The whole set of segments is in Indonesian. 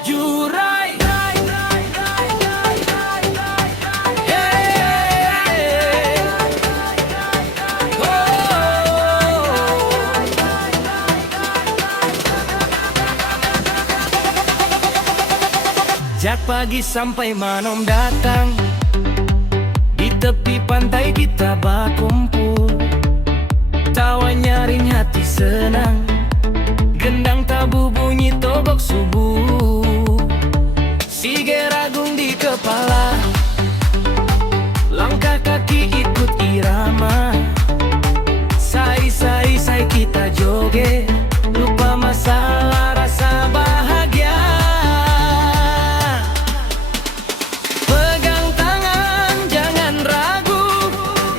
maju rai. Jak pagi sampai malam datang, di tepi pantai kita berkumpul. Tawa nyaring hati senang, gendang tabu bunyi tobok subuh. Sige ragung di kepala, langkah kaki ikut irama. Sai kita joget, lupa masalah rasa bahagia. Pegang tangan jangan ragu,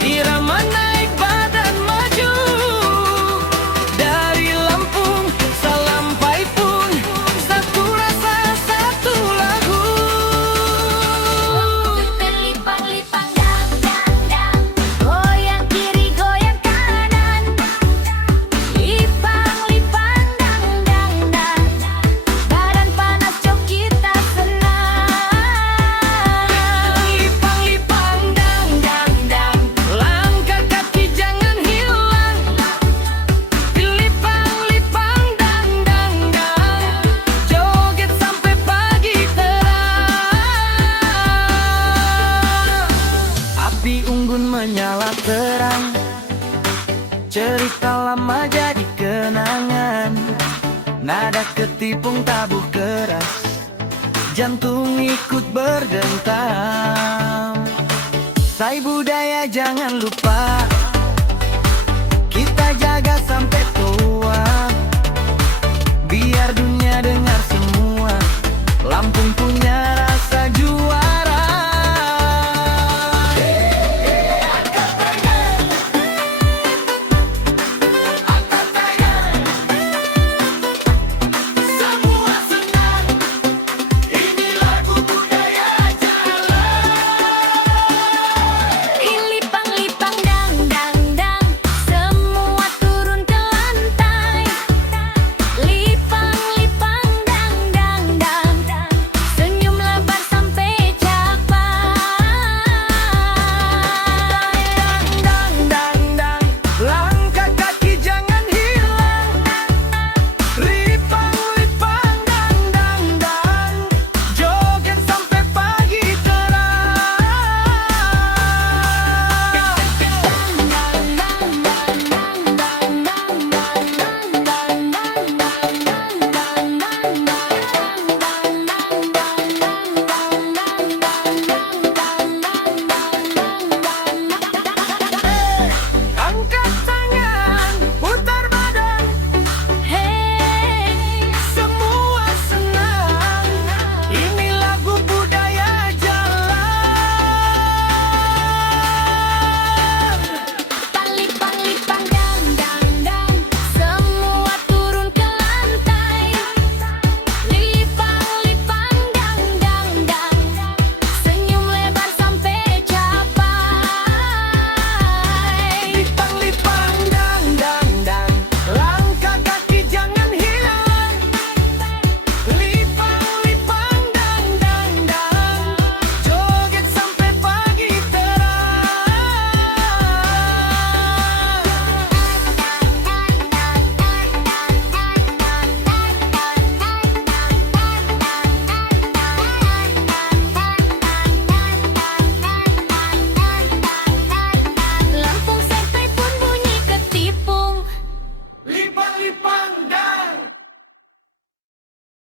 irama naik badan maju. Dari Lampung sampai pun satu rasa satu lagu. Lipang-lipang dang dang dang, goyang kiri goyang kanan. Lipang-lipang dang dang dang, badan panas cok kita senang. Lipang-lipang dang dang dang, langkah kaki jangan hilang. Lipang-lipang dang dang dang, joget sampai pagi terang. Api unggun menyala terang, cerita lama jadi kenangan. Nada ketipung tabuh keras, jantung ikut berdentam. Sai budaya jangan lupa,